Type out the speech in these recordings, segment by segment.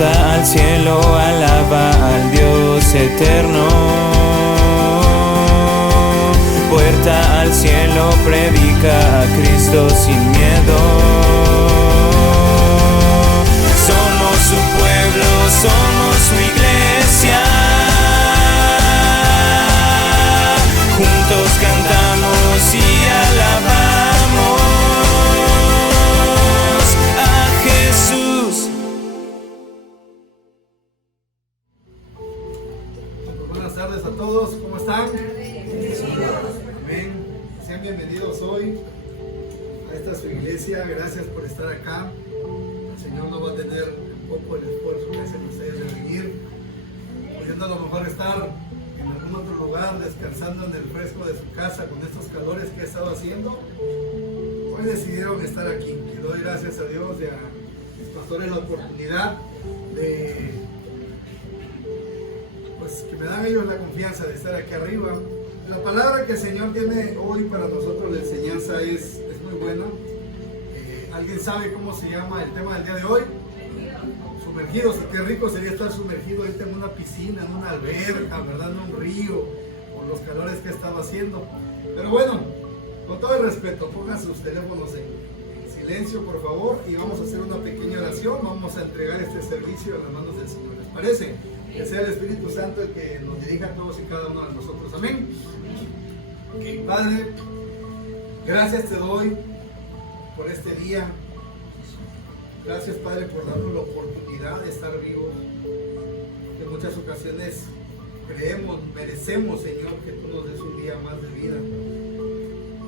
Puerta al cielo, alaba al Dios eterno. Puerta al cielo, predica a Cristo sin miedo. Somos su pueblo, somos su iglesia. Juntos cantamos y alabamos a Jesús. Buenas tardes a todos, ¿cómo están? Amén. Sean bienvenidos hoy a esta su iglesia. Gracias por estar acá. El Señor no va a tener un poco el esfuerzo que hacen ustedes de venir, pudiendo a lo mejor estar en algún otro lugar descansando en el fresco de su casa con estos calores que he estado haciendo. Hoy decidieron estar aquí y doy gracias a Dios y a mis pastores la oportunidad de, pues, que me dan ellos la confianza de estar aquí arriba. La palabra que el Señor tiene hoy para nosotros, la enseñanza es muy buena. ¿Alguien sabe cómo se llama el tema del día de hoy? Sumergidos. Qué rico sería estar sumergido ahorita en una piscina, en una alberca, ¿verdad? En un río, con los calores que he estado haciendo. Pero bueno, con todo el respeto, pongan sus teléfonos en silencio, por favor, y vamos a hacer una pequeña oración. Vamos a entregar este servicio a las manos del Señor. ¿Les parece? Que sea el Espíritu Santo el que nos dirija a todos y cada uno de nosotros. Amén. Ok, Padre, gracias te doy por este día. Gracias, Padre, por darnos la oportunidad de estar vivos. En muchas ocasiones creemos, merecemos, Señor, que tú nos des un día más de vida.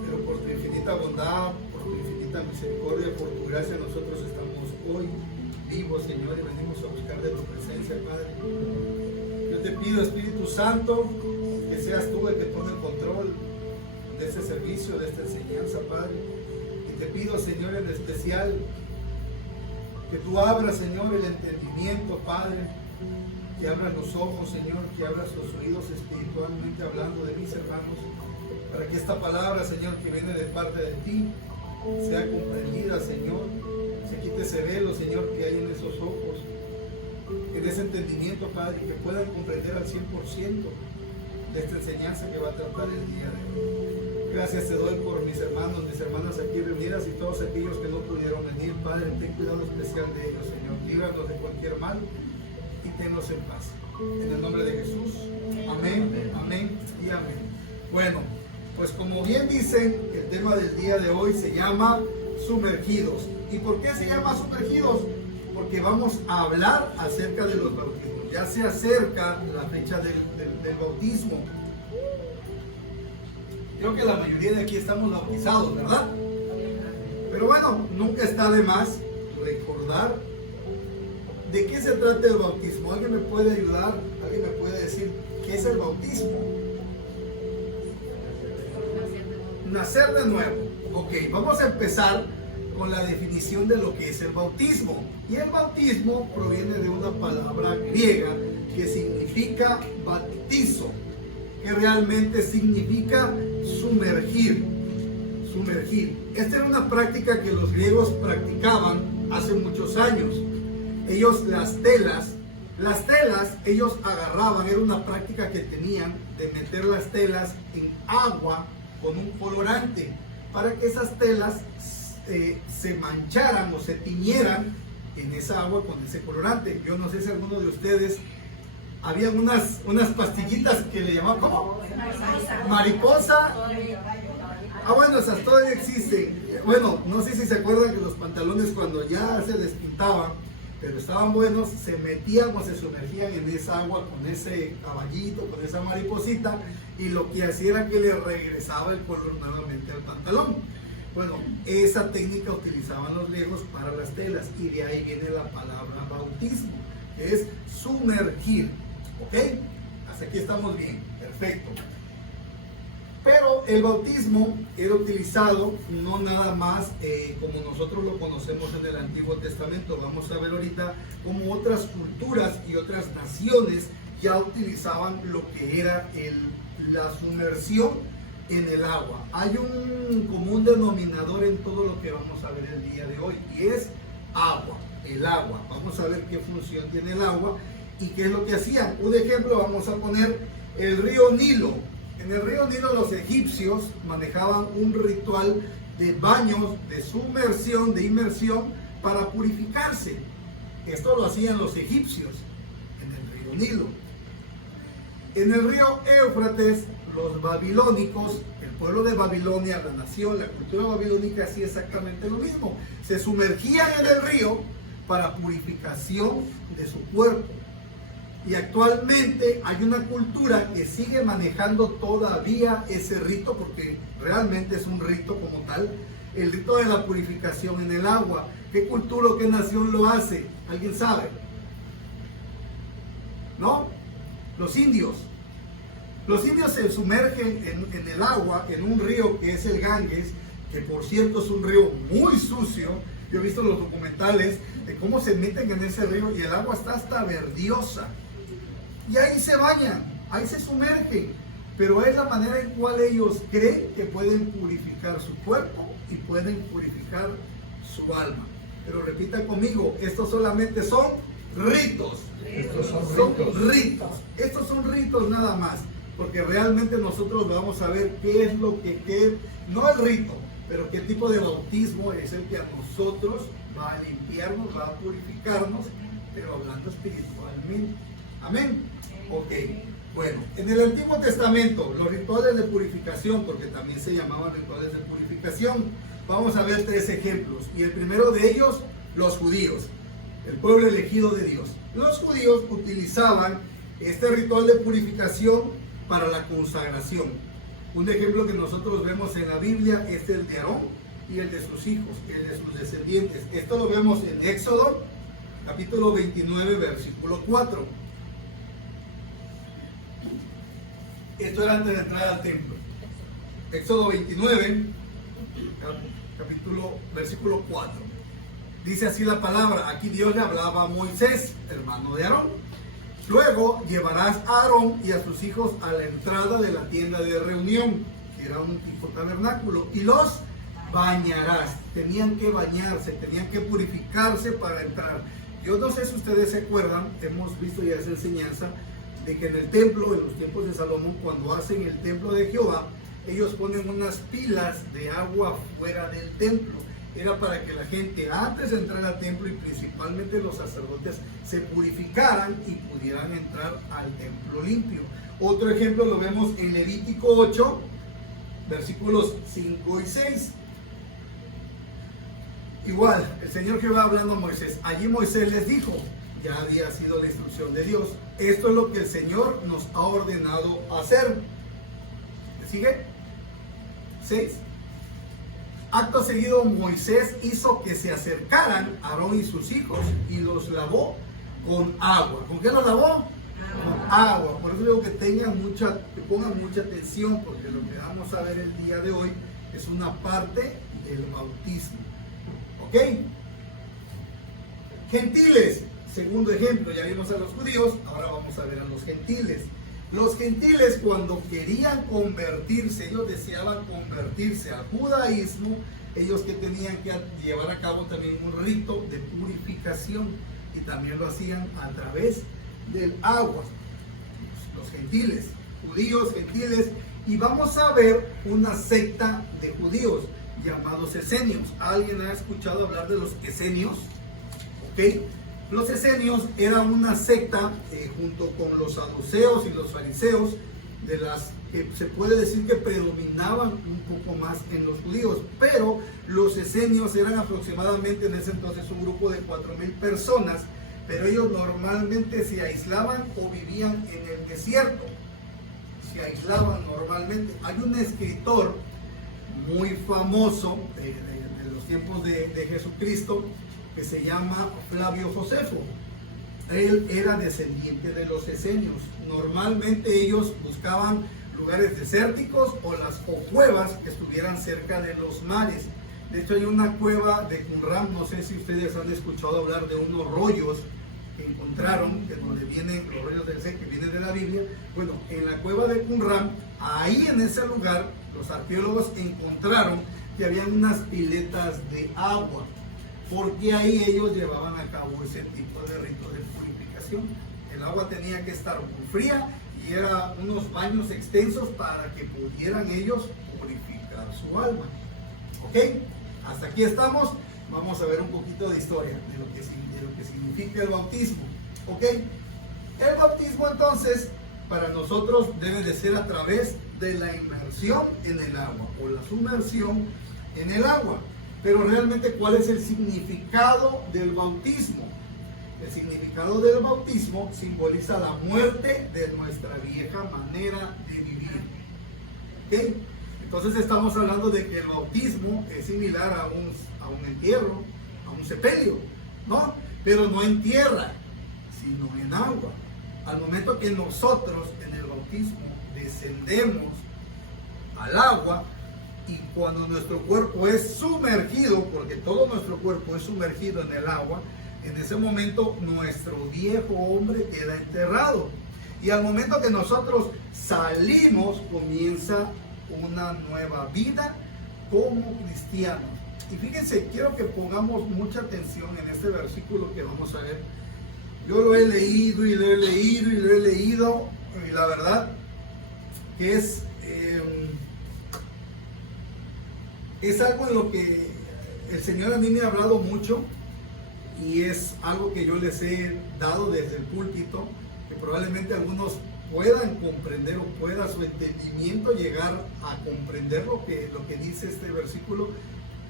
Pero por tu infinita bondad, por tu infinita misericordia, por tu gracia, nosotros estamos hoy vivos, Señor, y venimos a buscar de tu presencia, Padre. Yo te pido, Espíritu Santo, que seas tú el que tome el control de este servicio, de esta enseñanza, Padre. Y te pido, Señor, en especial, que tú abras, Señor, el entendimiento, Padre, que abras los ojos, Señor, que abras los oídos espiritualmente hablando de mis hermanos, para que esta palabra, Señor, que viene de parte de ti, sea comprendida, Señor. Se quite ese velo, Señor, que hay en esos ojos, que dé ese entendimiento, Padre, que puedan comprender al 100% de esta enseñanza que va a tratar el día de hoy. Gracias te doy por mis hermanos, mis hermanas aquí reunidas y todos aquellos que no pudieron venir. Padre, ten cuidado especial de ellos, Señor. Líbranos de cualquier mal y tenlos en paz. En el nombre de Jesús. Amén, amén y amén. Bueno, pues como bien dicen, el tema del día de hoy se llama sumergidos. ¿Y por qué se llama sumergidos? Porque vamos a hablar acerca de los bautismos. Ya se acerca la fecha del bautismo. Creo que la mayoría de aquí estamos bautizados, ¿verdad? Pero bueno, nunca está de más recordar de qué se trata el bautismo. ¿Alguien me puede ayudar? ¿Alguien me puede decir qué es el bautismo? Nacer de nuevo. Ok, vamos a empezar con la definición de lo que es el bautismo. Y el bautismo proviene de una palabra griega que significa bautizo, que realmente significa sumergir. Sumergir. Esta era una práctica que los griegos practicaban hace muchos años. Ellos las telas, ellos agarraban, era una práctica que tenían de meter las telas en agua con un colorante para que esas telas se mancharan o se tiñeran en esa agua con ese colorante. Yo no sé si alguno de ustedes había unas pastillitas que le llamaban ¿cómo? Mariposa. Ah, bueno, esas todavía existen. Bueno, no sé si se acuerdan que los pantalones cuando ya se despintaban, pero estaban buenos, se metían o se sumergían en esa agua con ese caballito, con esa mariposita, y lo que hacía era que le regresaba el color nuevamente al pantalón. Bueno, esa técnica utilizaban los griegos para las telas, y de ahí viene la palabra bautismo, que es sumergir. ¿Ok? Hasta aquí estamos bien, perfecto. Pero el bautismo era utilizado no nada más como nosotros lo conocemos en el Antiguo Testamento. Vamos a ver ahorita cómo otras culturas y otras naciones ya utilizaban lo que era la sumersión en el agua. Hay un común denominador en todo lo que vamos a ver el día de hoy, y es agua. el agua. Vamos a ver qué función tiene el agua y qué es lo que hacían. Un ejemplo, vamos a poner el río Nilo. En el río Nilo los egipcios manejaban un ritual de baños, de sumersión, de inmersión para purificarse. Esto lo hacían los egipcios en el río Nilo. En el río Éufrates, los babilónicos, el pueblo de Babilonia, la nación, la cultura babilónica hacía exactamente lo mismo. Se sumergían en el río para purificación de su cuerpo. Y actualmente hay una cultura que sigue manejando todavía ese rito, porque realmente es un rito como tal, el rito de la purificación en el agua. ¿Qué cultura o qué nación lo hace? ¿Alguien sabe? ¿No? Los indios. Los indios se sumergen en el agua, en un río que es el Ganges, que por cierto es un río muy sucio. Yo he visto los documentales de cómo se meten en ese río y el agua está hasta verdiosa. Y ahí se bañan, ahí se sumergen, pero es la manera en cual ellos creen que pueden purificar su cuerpo y pueden purificar su alma. Pero repita conmigo, estos solamente son ritos. Estos son ritos. Estos son ritos nada más, porque realmente nosotros vamos a ver qué es lo que no el rito, pero qué tipo de bautismo es el que a nosotros va a limpiarnos, va a purificarnos, pero hablando espiritualmente. Amén. Ok, bueno, en el Antiguo Testamento, los rituales de purificación, porque también se llamaban rituales de purificación, vamos a ver 3 ejemplos. Y el primero de ellos, los judíos, el pueblo elegido de Dios. Los judíos utilizaban este ritual de purificación para la consagración. Un ejemplo que nosotros vemos en la Biblia es el de Aarón y el de sus hijos, el de sus descendientes. Esto lo vemos en Éxodo, capítulo 29, versículo 4. Esto era antes de entrar al templo. Éxodo 29, versículo 4. Dice así la palabra. Aquí Dios le hablaba a Moisés, hermano de Aarón. Luego llevarás a Aarón y a sus hijos a la entrada de la tienda de reunión, que era un tipo tabernáculo, y los bañarás. Tenían que bañarse, tenían que purificarse para entrar. Yo no sé si ustedes se acuerdan, hemos visto ya esa enseñanza, de que en el templo, en los tiempos de Salomón, cuando hacen el templo de Jehová, ellos ponen unas pilas de agua fuera del templo. Era para que la gente antes de entrar al templo y principalmente los sacerdotes se purificaran y pudieran entrar al templo limpio. Otro ejemplo lo vemos en Levítico 8, versículos 5 y 6. Igual, el Señor Jehová hablando a Moisés. Allí Moisés les dijo, ya había sido la instrucción de Dios, esto es lo que el Señor nos ha ordenado hacer. ¿Sigue? 6. Acto seguido Moisés hizo que se acercaran Aarón y sus hijos y los lavó con agua. ¿Con qué los lavó? Con agua. Por eso digo que pongan mucha atención, porque lo que vamos a ver el día de hoy es una parte del bautismo. ¿Ok? Gentiles. Segundo ejemplo, ya vimos a los judíos, ahora vamos a ver a los gentiles. Los gentiles, cuando querían convertirse, ellos deseaban convertirse al judaísmo, ellos que tenían que llevar a cabo también un rito de purificación, y también lo hacían a través del agua. Los gentiles, judíos, gentiles, y vamos a ver una secta de judíos llamados esenios. ¿Alguien ha escuchado hablar de los esenios? ¿Ok? Los esenios eran una secta junto con los saduceos y los fariseos, de las que se puede decir que predominaban un poco más en los judíos, pero los esenios eran aproximadamente en ese entonces un grupo de 4,000 personas, pero ellos normalmente se aislaban o vivían en el desierto, se aislaban normalmente. Hay un escritor muy famoso de los tiempos de Jesucristo, que se llama Flavio Josefo. Él era descendiente de los esenios. Normalmente ellos buscaban lugares desérticos o cuevas que estuvieran cerca de los mares. De hecho, hay una cueva de Qumran, no sé si ustedes han escuchado hablar de unos rollos que encontraron, de donde vienen los rollos del Sé, que vienen de la Biblia. Bueno, en la cueva de Qumran, ahí en ese lugar, los arqueólogos encontraron que había unas piletas de agua. porque ahí ellos llevaban a cabo ese tipo de ritos de purificación. El agua tenía que estar muy fría y eran unos baños extensos para que pudieran ellos purificar su alma. ¿Ok? Hasta aquí estamos. Vamos a ver un poquito de historia de lo que significa el bautismo. ¿Ok? El bautismo entonces para nosotros debe de ser a través de la inmersión en el agua o la sumersión en el agua. Pero realmente, ¿cuál es el significado del bautismo? El significado del bautismo simboliza la muerte de nuestra vieja manera de vivir. ¿Ok? Entonces estamos hablando de que el bautismo es similar a un entierro, a un sepelio, ¿no? Pero no en tierra, sino en agua. Al momento que nosotros en el bautismo descendemos al agua, y cuando nuestro cuerpo es sumergido, porque todo nuestro cuerpo es sumergido en el agua, en ese momento nuestro viejo hombre queda enterrado. Y al momento que nosotros salimos, comienza una nueva vida como cristianos. Y fíjense, quiero que pongamos mucha atención en este versículo que vamos a ver. Yo lo he leído y lo he leído y lo he leído, y la verdad que es algo en lo que el Señor a mí me ha hablado mucho, y es algo que yo les he dado desde el púlpito, que probablemente algunos puedan comprender o pueda su entendimiento llegar a comprender lo que dice este versículo,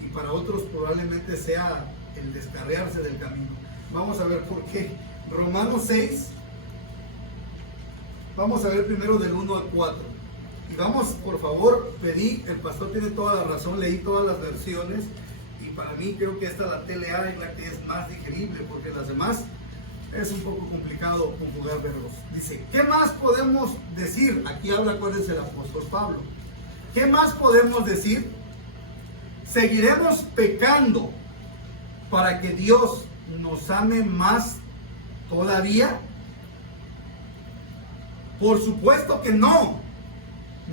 y para otros probablemente sea el descarriarse del camino. Vamos a ver por qué. Romanos 6, vamos a ver primero del 1 al 4. Y vamos, por favor, pedí, el pastor tiene toda la razón, leí todas las versiones, y para mí creo que esta, la TLA, es la que es más digerible, porque las demás es un poco complicado conjugar verbos. Dice, ¿qué más podemos decir? Aquí habla, acuérdense, el apóstol Pablo. ¿Qué más podemos decir? ¿Seguiremos pecando para que Dios nos ame más todavía? Por supuesto que no.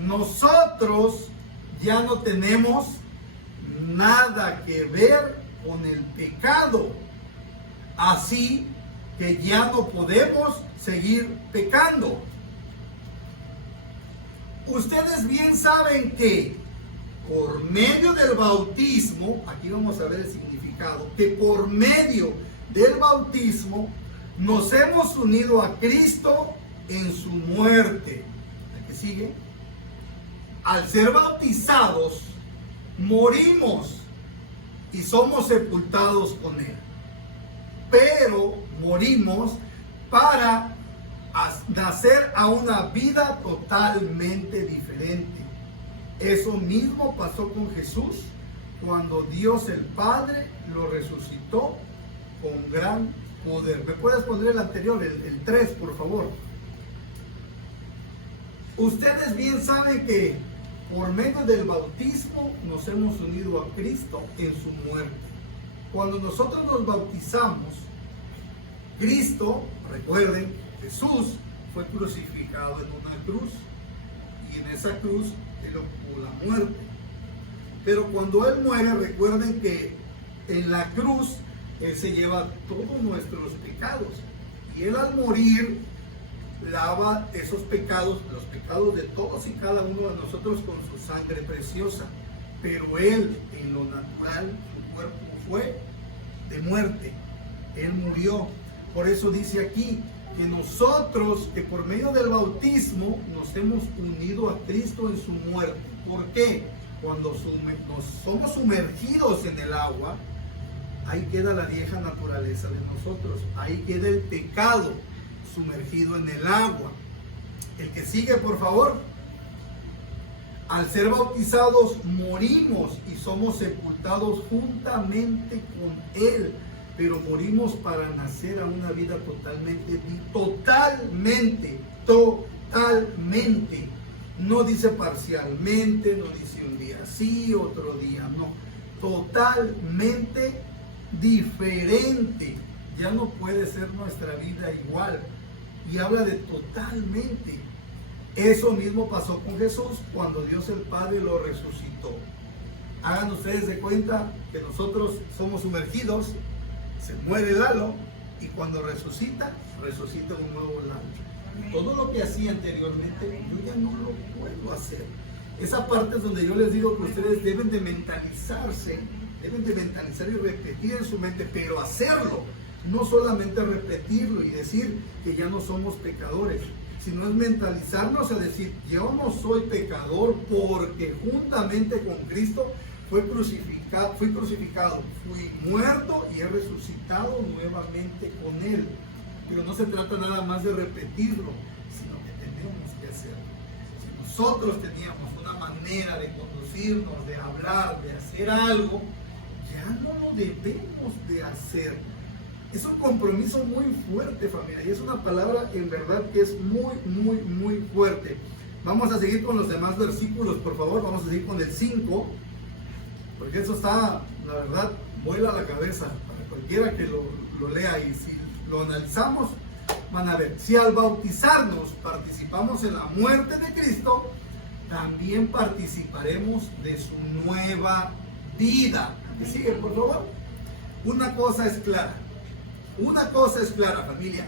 Nosotros ya no tenemos nada que ver con el pecado, así que ya no podemos seguir pecando. Ustedes bien saben que por medio del bautismo, aquí vamos a ver el significado, que por medio del bautismo nos hemos unido a Cristo en su muerte. ¿Qué sigue? Al ser bautizados, morimos y somos sepultados con Él. Pero morimos para nacer a una vida totalmente diferente. Eso mismo pasó con Jesús cuando Dios el Padre lo resucitó con gran poder. ¿Me puedes poner el anterior, el 3, por favor? Ustedes bien saben que por medio del bautismo nos hemos unido a Cristo en su muerte. Cuando nosotros nos bautizamos, Cristo, recuerden, Jesús fue crucificado en una cruz, y en esa cruz Él obtuvo la muerte. Pero cuando Él muere, recuerden que en la cruz Él se lleva todos nuestros pecados, y Él al morir lava esos pecados, los pecados de todos y cada uno de nosotros, con su sangre preciosa. Pero Él, en lo natural, su cuerpo fue de muerte. Él murió. Por eso dice aquí que nosotros, que por medio del bautismo nos hemos unido a Cristo en su muerte. ¿Por qué? Cuando nos somos sumergidos en el agua, ahí queda la vieja naturaleza de nosotros. Ahí queda el pecado sumergido en el agua. El que sigue, por favor. Al ser bautizados morimos y somos sepultados juntamente con Él, pero morimos para nacer a una vida totalmente, no dice parcialmente, no dice un día sí, otro día no, totalmente diferente. Ya no puede ser nuestra vida igual, y habla de totalmente. Eso mismo pasó con Jesús cuando Dios el Padre lo resucitó. Hagan ustedes de cuenta que nosotros somos sumergidos, se muere Lalo y cuando resucita un nuevo Lalo. Todo lo que hacía anteriormente yo ya no lo puedo hacer. Esa parte es donde yo les digo que ustedes deben de mentalizarse, deben de mentalizar y repetir en su mente, pero hacerlo, no solamente repetirlo y decir que ya no somos pecadores, sino es mentalizarnos a decir, yo no soy pecador porque juntamente con Cristo fui crucificado, fui muerto y he resucitado nuevamente con Él. Pero no se trata nada más de repetirlo, sino que tenemos que hacerlo. Si nosotros teníamos una manera de conducirnos, de hablar, de hacer algo, ya no lo debemos de hacer. Es un compromiso muy fuerte, familia, y es una palabra en verdad que es muy fuerte. Vamos a seguir con los demás versículos, por favor. Vamos a seguir con el 5, porque eso está, la verdad, vuela la cabeza para cualquiera que lo lea, y si lo analizamos, van a ver. Si al bautizarnos participamos en la muerte de Cristo, también participaremos de su nueva vida. ¿Me sigue, por favor? Una cosa es clara, familia.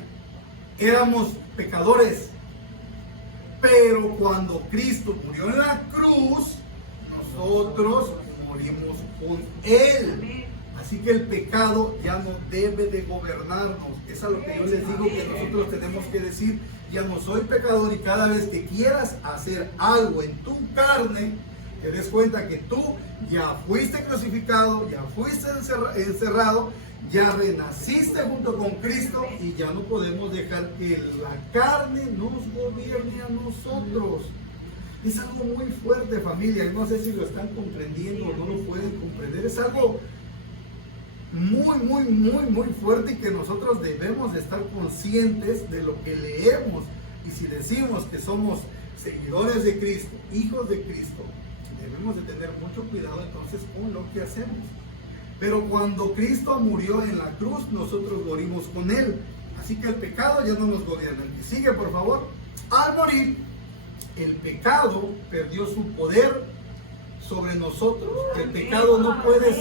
Éramos pecadores, pero cuando Cristo murió en la cruz, nosotros morimos con Él. Así que el pecado ya no debe de gobernarnos. Es a lo que yo les digo que nosotros tenemos que decir, ya no soy pecador, y cada vez que quieras hacer algo en tu carne, te des cuenta que tú ya fuiste crucificado, ya fuiste encerrado, ya renaciste junto con Cristo, y ya no podemos dejar que la carne nos gobierne a nosotros. Es algo muy fuerte, familia, y no sé si lo están comprendiendo o no lo pueden comprender. Es algo muy fuerte, y que nosotros debemos de estar conscientes de lo que leemos. Y si decimos que somos seguidores de Cristo, hijos de Cristo, debemos de tener mucho cuidado entonces con lo que hacemos. Pero cuando Cristo murió en la cruz, nosotros morimos con Él. Así que el pecado ya no nos gobierna. El que sigue, por favor. Al morir, el pecado perdió su poder sobre nosotros. El pecado no puede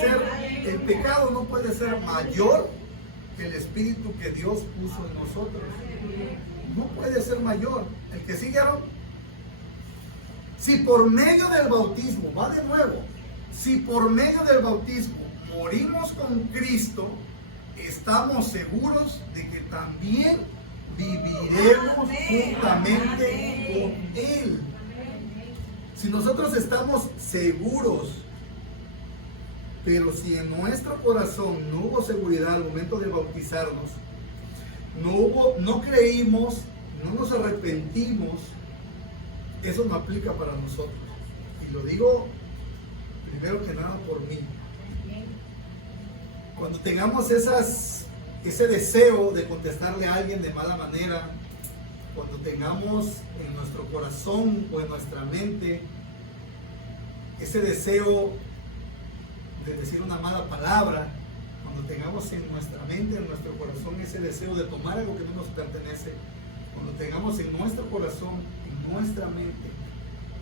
ser mayor que el Espíritu que Dios puso en nosotros. No puede ser mayor. El que sigue, Aaron. Si por medio del bautismo, va de nuevo, si por medio del bautismo morimos con Cristo, estamos seguros de que también viviremos juntamente con Él. Si nosotros estamos seguros, pero si en nuestro corazón no hubo seguridad al momento de bautizarnos, no creímos, no nos arrepentimos, eso no aplica para nosotros. Y lo digo primero que nada por mí. Cuando tengamos ese deseo de contestarle a alguien de mala manera, cuando tengamos en nuestro corazón o en nuestra mente ese deseo de decir una mala palabra, cuando tengamos en nuestra mente, en nuestro corazón ese deseo de tomar algo que no nos pertenece, cuando tengamos en nuestro corazón, en nuestra mente,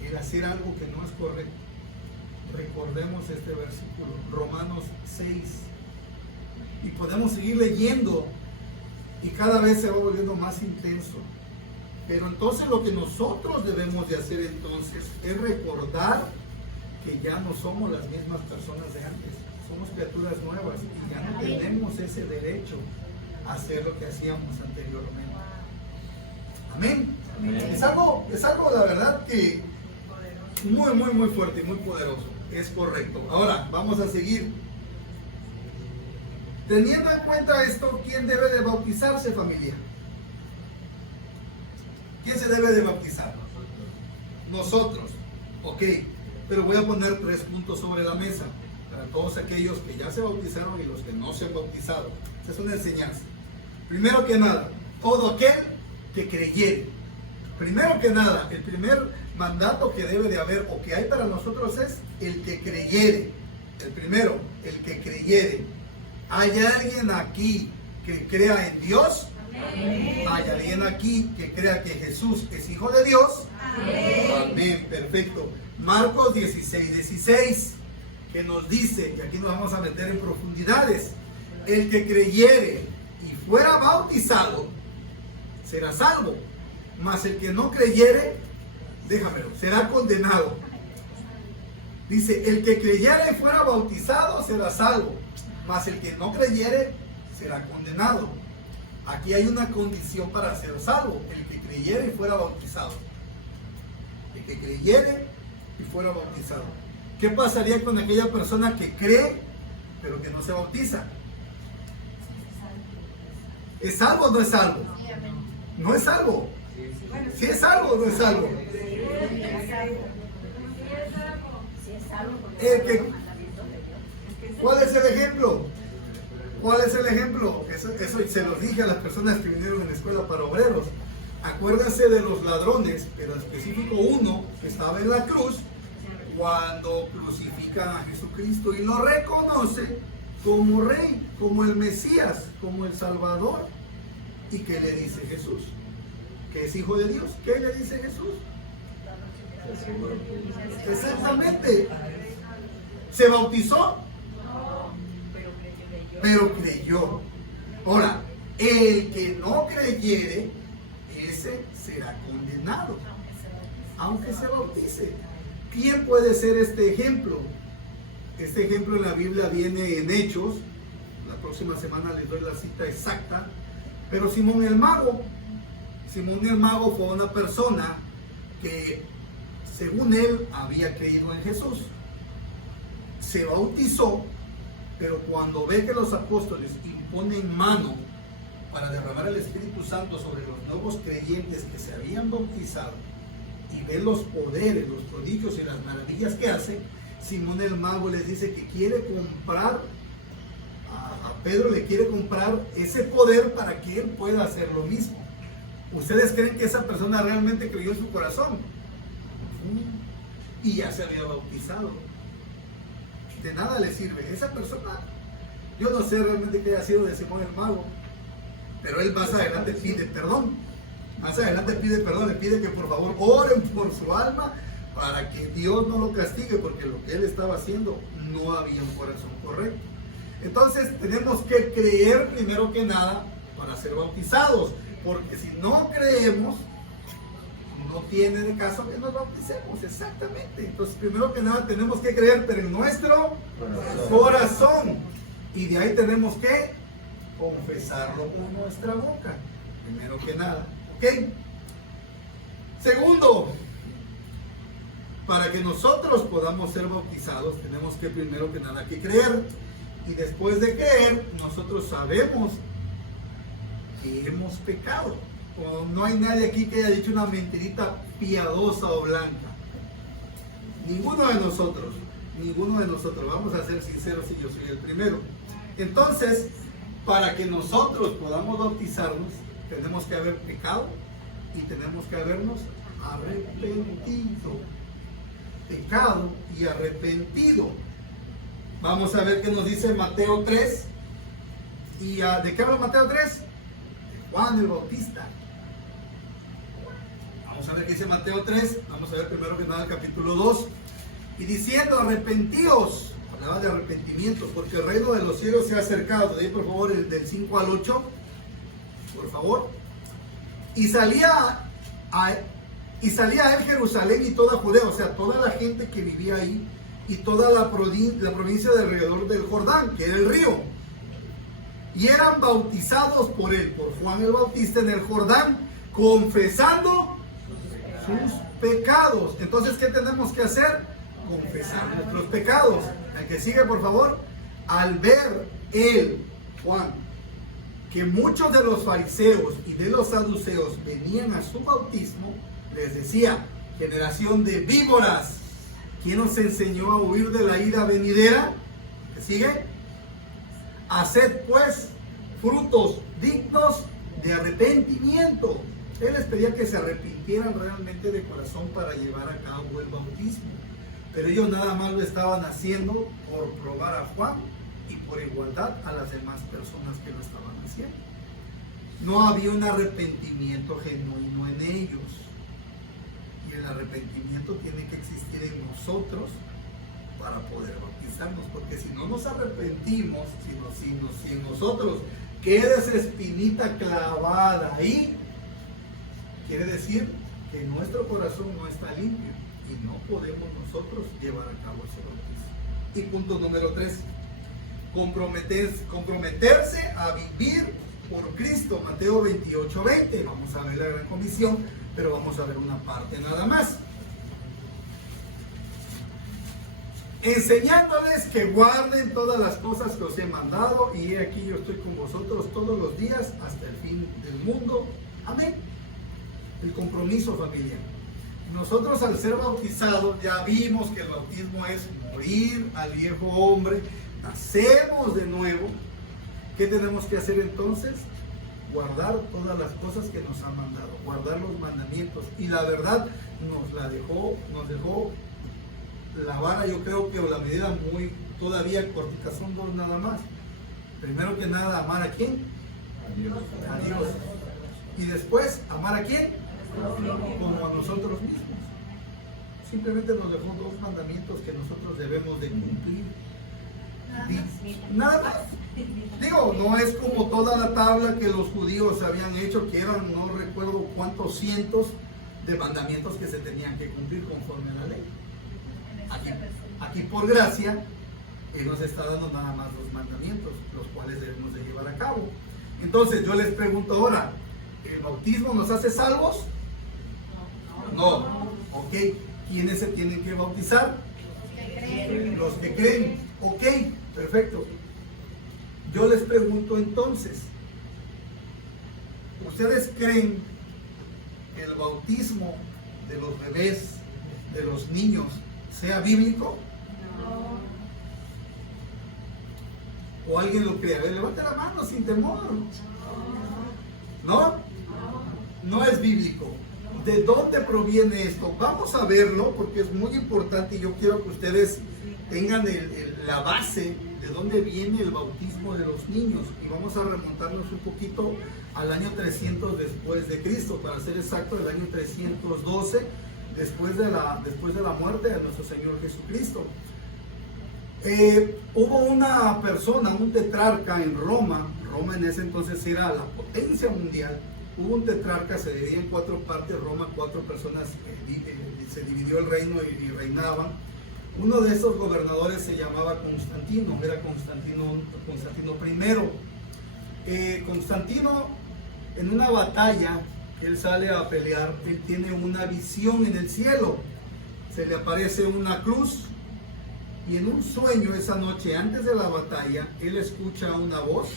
el hacer algo que no es correcto, recordemos este versículo, Romanos 6, y podemos seguir leyendo, y cada vez se va volviendo más intenso. Pero entonces lo que nosotros debemos de hacer entonces es recordar que ya no somos las mismas personas de antes, somos criaturas nuevas, y ya no tenemos ese derecho a hacer lo que hacíamos anteriormente. Amén. Es algo la verdad que muy fuerte y muy poderoso. Es correcto. Ahora vamos a seguir. Teniendo en cuenta esto, ¿quién debe de bautizarse, familia? ¿Quién se debe de bautizar? Nosotros. Ok, pero voy a poner 3 puntos sobre la mesa para todos aquellos que ya se bautizaron y los que no se han bautizado. Esa es una enseñanza. Primero que nada, todo aquel que creyere. Primero que nada, el primer mandato que debe de haber o que hay para nosotros es el que creyere. El primero, el que creyere. ¿Hay alguien aquí que crea en Dios? Amén. ¿Hay alguien aquí que crea que Jesús es Hijo de Dios? Amén. Amén, perfecto. Marcos 16:16. que nos dice, y aquí nos vamos a meter en profundidades, el que creyere y fuera bautizado será salvo, mas el que no creyere, déjamelo, será condenado. Dice, el que creyere y fuera bautizado será salvo, mas el que no creyere será condenado. Aquí hay una condición para ser salvo, el que creyere y fuera bautizado. El que creyere y fuera bautizado. ¿Qué pasaría con aquella persona que cree pero que no se bautiza? ¿Es salvo o no es salvo? No es salvo. ¿Sí es salvo o no es salvo? ¿Cuál es el ejemplo? ¿Cuál es el ejemplo? Eso se lo dije a las personas que vinieron en la escuela para obreros. Acuérdense de los ladrones, pero en específico uno que estaba en la cruz, cuando crucifican a Jesucristo y lo reconoce como Rey, como el Mesías, como el Salvador. ¿Y qué le dice Jesús? Que es Hijo de Dios. ¿Qué le dice Jesús? Exactamente. ¿Se bautizó? Pero creyó. Ahora, el que no creyere, ese será condenado, aunque se bautice. ¿Quién puede ser este ejemplo? Este ejemplo en la Biblia viene en Hechos. La próxima semana les doy la cita exacta. Pero Simón el Mago fue una persona que, según él, había creído en Jesús. Se bautizó, pero cuando ve que los apóstoles imponen mano para derramar el Espíritu Santo sobre los nuevos creyentes que se habían bautizado, y ve los poderes, los prodigios y las maravillas que hace, Simón el Mago les dice que quiere comprar, a Pedro le quiere comprar ese poder para que él pueda hacer lo mismo. ¿Ustedes creen que esa persona realmente creyó en su corazón? Y ya se había bautizado. De nada le sirve. Esa persona, yo no sé realmente qué haya sido de Simón el Mago, pero él más adelante pide perdón. Le pide que por favor oren por su alma para que Dios no lo castigue, porque lo que él estaba haciendo no había un corazón correcto. Entonces tenemos que creer primero que nada para ser bautizados, porque si no creemos, no tiene de caso que nos bauticemos. Exactamente. Entonces primero que nada tenemos que creer, pero en nuestro corazón, y de ahí tenemos que confesarlo con nuestra boca, primero que nada. ¿Ok? Segundo, para que nosotros podamos ser bautizados, tenemos que primero que nada que creer. Y después de creer, nosotros sabemos que hemos pecado. O no hay nadie aquí que haya dicho una mentirita piadosa o blanca. Ninguno de nosotros. Vamos a ser sinceros, y yo soy el primero. Entonces, para que nosotros podamos bautizarnos, tenemos que haber pecado y tenemos que habernos arrepentido. Pecado y arrepentido. Vamos a ver qué nos dice Mateo 3. ¿Y de qué habla Mateo 3? De Juan el Bautista. Vamos a ver qué dice Mateo 3. Vamos a ver primero que nada el capítulo 2. Y diciendo, arrepentíos. Hablaba de arrepentimiento, porque el reino de los cielos se ha acercado. De ahí, por favor, el del 5 al 8. Por favor. Y salía a él Jerusalén y toda Judea, o sea, toda la gente que vivía ahí, y toda la provincia de alrededor del Jordán, que era el río. Y eran bautizados por él, por Juan el Bautista, en el Jordán, confesando sus pecados. Entonces, ¿qué tenemos que hacer? Confesar nuestros pecados. El que sigue, por favor. Al ver él, Juan, que muchos de los fariseos y de los saduceos venían a su bautismo, les decía, generación de víboras, ¿quién nos enseñó a huir de la ira venidera? ¿Qué sigue? Haced pues frutos dignos de arrepentimiento. Él les pedía que se arrepintieran realmente de corazón para llevar a cabo el bautismo. Pero ellos nada más lo estaban haciendo por probar a Juan y por igualdad a las demás personas que lo estaban haciendo. No había un arrepentimiento genuino en ellos. Y el arrepentimiento tiene que existir en nosotros para poder bautizar. porque si no nos arrepentimos, si en nosotros queda esa espinita clavada ahí, quiere decir que nuestro corazón no está limpio y no podemos nosotros llevar a cabo ese bautismo. Y punto número 3, comprometerse a vivir por Cristo. Mateo 28:20. Vamos a ver la gran comisión, pero vamos a ver una parte nada más. Enseñándoles que guarden todas las cosas que os he mandado, y he aquí yo estoy con vosotros todos los días hasta el fin del mundo. Amén. El compromiso familiar. Nosotros, al ser bautizados, ya vimos que el bautismo es morir al viejo hombre, nacemos de nuevo. ¿Qué tenemos que hacer entonces? Guardar todas las cosas que nos han mandado, guardar los mandamientos. Y la verdad nos dejó la vara, yo creo que, o la medida muy todavía cortica, son 2 nada más. Primero que nada, amar a quién? A Dios. Y después, amar a quién? Como a nosotros mismos. Simplemente nos dejó 2 mandamientos que nosotros debemos de cumplir. Nada más. Digo, no es como toda la tabla que los judíos habían hecho, que eran no recuerdo cuántos cientos de mandamientos que se tenían que cumplir conforme a la ley. Aquí por gracia, Él nos está dando nada más 2 mandamientos, los cuales debemos de llevar a cabo. Entonces yo les pregunto ahora, ¿el bautismo nos hace salvos? No. Ok, ¿quiénes se tienen que bautizar? Los que creen. Ok, perfecto. Yo les pregunto entonces, ¿ustedes creen que el bautismo de los bebés, de los niños, sea bíblico? No. ¿O alguien lo cree? A ver, levante la mano sin temor. ¿No? No es bíblico. ¿De dónde proviene esto? Vamos a verlo porque es muy importante y yo quiero que ustedes tengan la base de dónde viene el bautismo de los niños. Y vamos a remontarnos un poquito al año 300 después de Cristo, para ser exacto, el año 312 después de la muerte de nuestro Señor Jesucristo. Hubo una persona, un tetrarca en Roma. Roma en ese entonces era la potencia mundial. Hubo un tetrarca, se dividía en 4 partes. Roma, 4 personas, se dividió el reino y reinaban. Uno de esos gobernadores se llamaba Constantino, era Constantino I. Constantino, en una batalla que él sale a pelear, él tiene una visión en el cielo. Se le aparece una cruz y en un sueño esa noche, antes de la batalla, él escucha una voz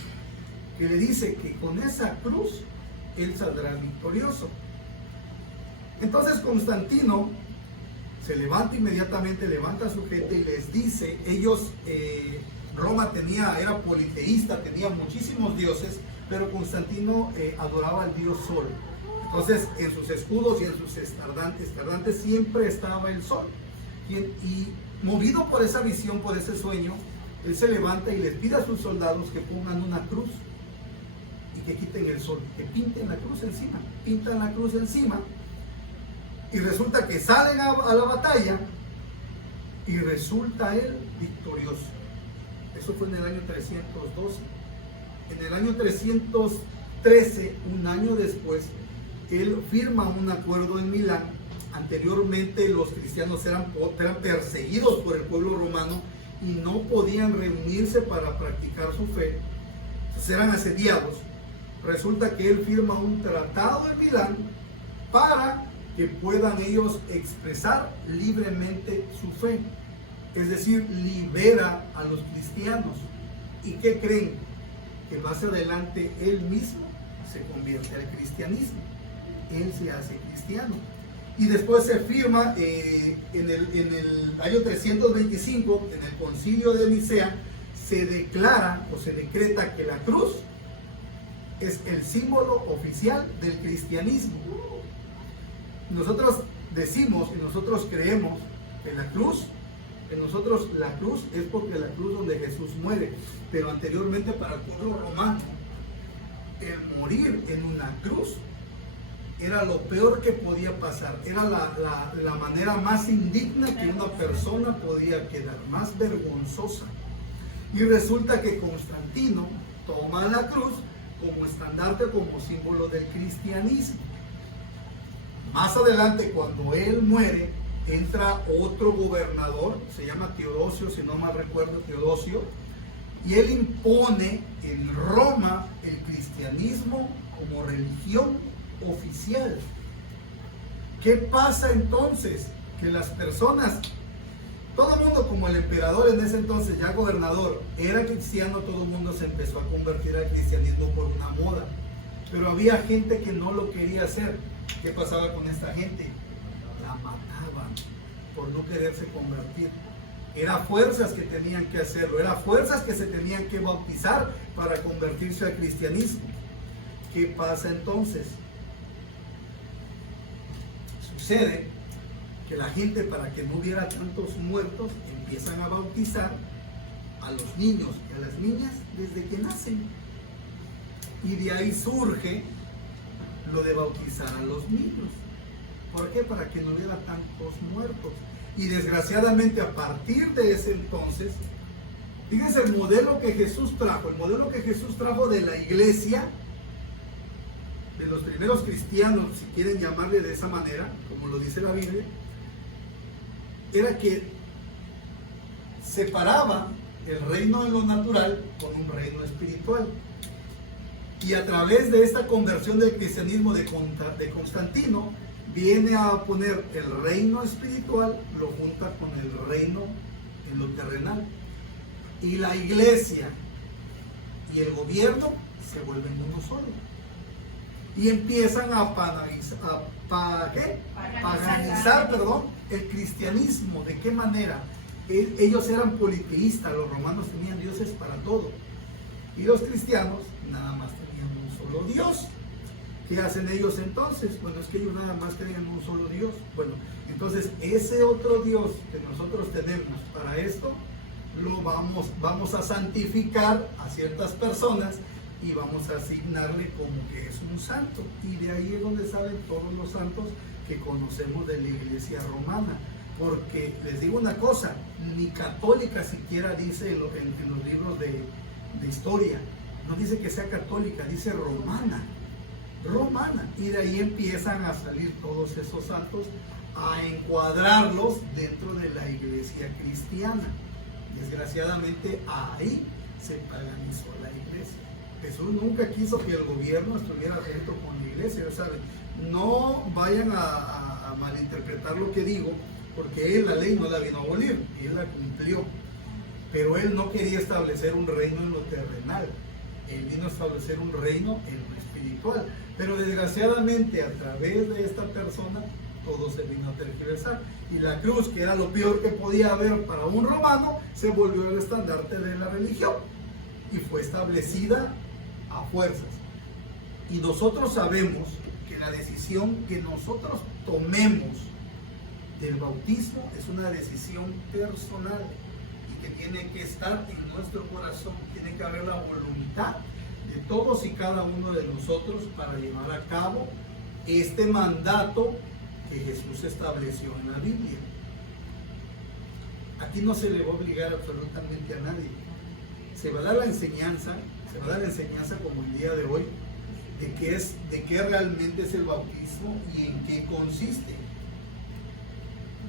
que le dice que con esa cruz él saldrá victorioso. Entonces Constantino se levanta inmediatamente, levanta a su gente y les dice, Roma era politeísta, tenía muchísimos dioses, pero Constantino adoraba al dios Sol. Entonces en sus escudos y en sus estandartes siempre estaba el sol. Y movido por esa visión, por ese sueño, él se levanta y les pide a sus soldados que pongan una cruz y que quiten el sol, que pinten la cruz encima. Pintan la cruz encima y resulta que salen a la batalla y resulta él victorioso. Eso fue en el año 312. En el año 313, un año después, él firma un acuerdo en Milán. Anteriormente los cristianos eran perseguidos por el pueblo romano y no podían reunirse para practicar su fe. Entonces eran asediados. Resulta que él firma un tratado en Milán para que puedan ellos expresar libremente su fe. Es decir, libera a los cristianos. ¿Y qué creen? Que más adelante él mismo se convierte al cristianismo. Él se hace cristiano. Y después se firma en el año 325, en el concilio de Nicea, se declara o se decreta que la cruz es el símbolo oficial del cristianismo. Nosotros decimos y nosotros creemos que la cruz es porque la cruz donde Jesús muere, pero anteriormente para el pueblo romano, el morir en una cruz era lo peor que podía pasar, era la manera más indigna que una persona podía quedar, más vergonzosa. Y resulta que Constantino toma la cruz como estandarte, como símbolo del cristianismo. Más adelante, cuando él muere, entra otro gobernador, se llama Teodosio, si no mal recuerdo, Teodosio, y él impone en Roma el cristianismo como religión oficial. ¿Qué pasa entonces? Que las personas, todo el mundo, como el emperador en ese entonces, ya gobernador, era cristiano, todo el mundo se empezó a convertir al cristianismo por una moda. Pero había gente que no lo quería hacer. ¿Qué pasaba con esta gente? La mataban por no quererse convertir. Eran fuerzas que tenían que hacerlo, eran fuerzas que se tenían que bautizar para convertirse al cristianismo. ¿Qué pasa entonces? Sucede que la gente, para que no hubiera tantos muertos, empiezan a bautizar a los niños y a las niñas desde que nacen. Y de ahí surge lo de bautizar a los niños. ¿Por qué? Para que no hubiera tantos muertos. Y desgraciadamente, a partir de ese entonces, fíjense el modelo que Jesús trajo de la iglesia, de los primeros cristianos, si quieren llamarle de esa manera, como lo dice la Biblia, era que separaba el reino de lo natural con un reino espiritual. Y a través de esta conversión del cristianismo de Constantino, viene a poner el reino espiritual, lo junta con el reino en lo terrenal. Y la iglesia y el gobierno se vuelven uno solo. Y empiezan a paganizar el cristianismo. ¿De qué manera? Ellos eran politeístas, los romanos tenían dioses para todo. Y los cristianos nada más tenían un solo Dios. ¿Qué hacen ellos entonces? Bueno, es que ellos nada más creen en un solo Dios. Bueno, entonces ese otro Dios que nosotros tenemos para esto, lo vamos a santificar a ciertas personas y vamos a asignarle como que es un santo. Y de ahí es donde salen todos los santos que conocemos de la iglesia romana. Porque les digo una cosa, ni católica siquiera dice en los libros de historia, no dice que sea católica, dice romana. Y de ahí empiezan a salir todos esos santos, a encuadrarlos dentro de la iglesia cristiana. Desgraciadamente ahí se paganizó la iglesia. Jesús nunca quiso que el gobierno estuviera dentro con la iglesia, ¿saben? No vayan a malinterpretar lo que digo, porque él la ley no la vino a abolir, él la cumplió. Pero él no quería establecer un reino en lo terrenal, él vino a establecer un reino en lo espiritual. Pero desgraciadamente, a través de esta persona, todo se vino a tergiversar. Y la cruz, que era lo peor que podía haber para un romano, se volvió el estandarte de la religión y fue establecida a fuerzas. Y nosotros sabemos que la decisión que nosotros tomemos del bautismo es una decisión personal y que tiene que estar en nuestro corazón. Tiene que haber la voluntad de todos y cada uno de nosotros para llevar a cabo este mandato que Jesús estableció en la Biblia. Aquí no se le va a obligar absolutamente a nadie. Se va a dar la enseñanza, como el día de hoy, de qué realmente es el bautismo y en qué consiste.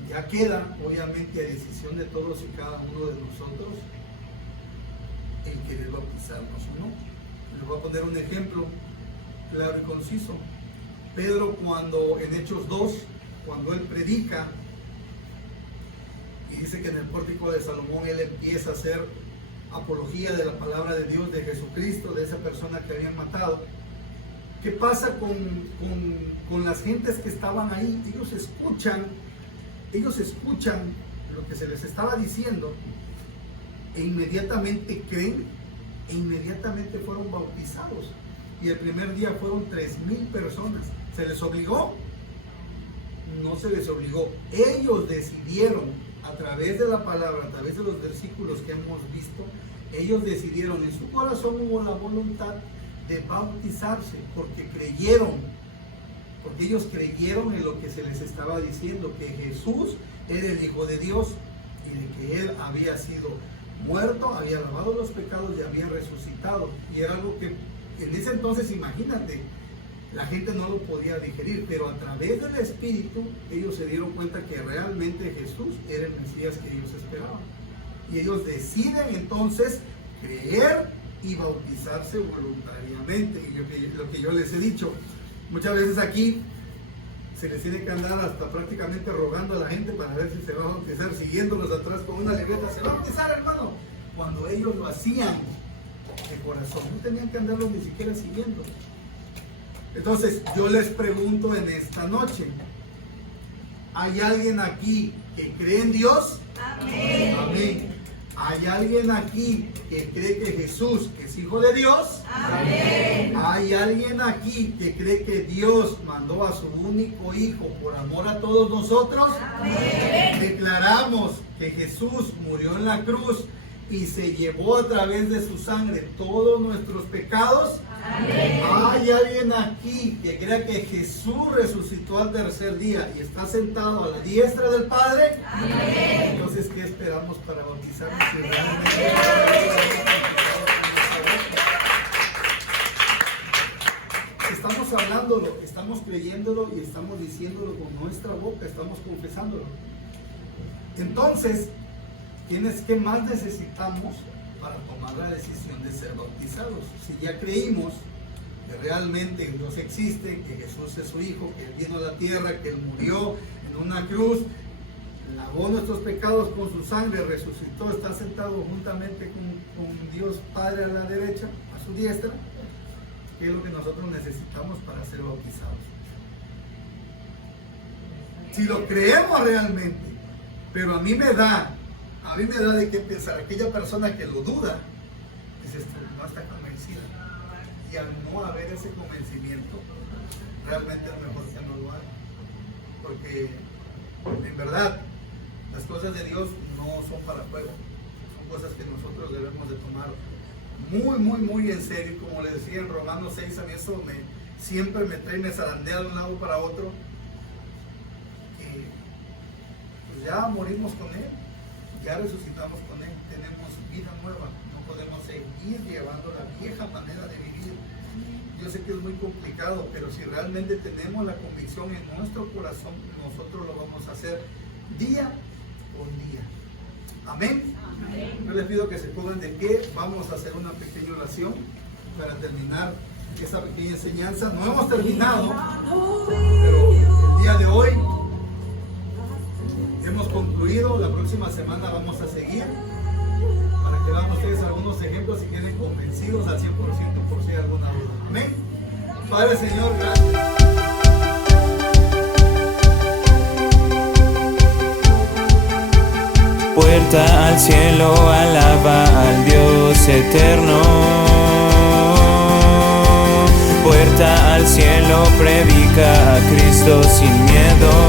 Ya queda, obviamente, a decisión de todos y cada uno de nosotros el querer bautizarnos o no. Les voy a poner un ejemplo claro y conciso. Pedro, cuando en Hechos 2, cuando él predica y dice que en el pórtico de Salomón él empieza a hacer apología de la palabra de Dios, de Jesucristo, de esa persona que habían matado. ¿Qué pasa con las gentes que estaban ahí? Ellos escuchan lo que se les estaba diciendo e inmediatamente creen e inmediatamente fueron bautizados. Y el primer día fueron 3,000 personas. ¿Se les obligó? No se les obligó. Ellos decidieron, a través de la palabra, a través de los versículos que hemos visto, ellos decidieron, en su corazón hubo la voluntad de bautizarse, porque ellos creyeron en lo que se les estaba diciendo, que Jesús era el Hijo de Dios y de que Él había sido muerto, había lavado los pecados y había resucitado. Y era algo que en ese entonces, imagínate, la gente no lo podía digerir, pero a través del Espíritu ellos se dieron cuenta que realmente Jesús era el Mesías que ellos esperaban. Y ellos deciden entonces creer y bautizarse voluntariamente. Y lo que yo les he dicho, muchas veces aquí se les tiene que andar hasta prácticamente rogando a la gente para ver si se va a bautizar, siguiéndolos atrás con una libreta. ¿Se va a bautizar, hermano? Cuando ellos lo hacían de corazón, no tenían que andarlos ni siquiera siguiendo. Entonces yo les pregunto en esta noche, ¿hay alguien aquí que cree en Dios? Amén. Amén. ¿Hay alguien aquí que cree que Jesús es Hijo de Dios? Amén. ¿Hay alguien aquí que cree que Dios mandó a su único Hijo por amor a todos nosotros? Amén. Declaramos que Jesús murió en la cruz y se llevó a través de su sangre todos nuestros pecados. Amén. ¿Hay alguien aquí que crea que Jesús resucitó al tercer día y está sentado a la diestra del Padre? Amén. Entonces, ¿qué esperamos para bautizarnos? Estamos hablándolo, estamos creyéndolo y estamos diciéndolo con nuestra boca, estamos confesándolo. Entonces, ¿qué más necesitamos para tomar la decisión de ser bautizados? Si ya creímos que realmente Dios existe, que Jesús es su Hijo, que Él vino a la tierra, que Él murió en una cruz, lavó nuestros pecados con su sangre, resucitó, está sentado juntamente con Dios Padre a la derecha, a su diestra, ¿qué es lo que nosotros necesitamos para ser bautizados? Si lo creemos realmente, pero a mí me da de qué pensar. Aquella persona que lo duda, dice, no está convencida. Y al no haber ese convencimiento, realmente es mejor que no lo haga. Porque en verdad, las cosas de Dios no son para juego. Son cosas que nosotros debemos de tomar muy en serio. Como le decía en Romanos 6, a mí eso siempre me zarandea de un lado para otro. Que pues ya morimos con Él. Ya resucitamos con Él, tenemos vida nueva, no podemos seguir llevando la vieja manera de vivir. Yo sé que es muy complicado, pero si realmente tenemos la convicción en nuestro corazón, nosotros lo vamos a hacer día con día. Amén. Amén. Yo les pido que se pongan de pie, vamos a hacer una pequeña oración para terminar esta pequeña enseñanza. No hemos terminado, pero el día de hoy hemos concluido. La próxima semana vamos a seguir para que vean ustedes algunos ejemplos y queden convencidos al 100% por si hay alguna duda. Amén. Padre Señor, gracias. Puerta al cielo, alaba al Dios eterno. Puerta al cielo, predica a Cristo sin miedo.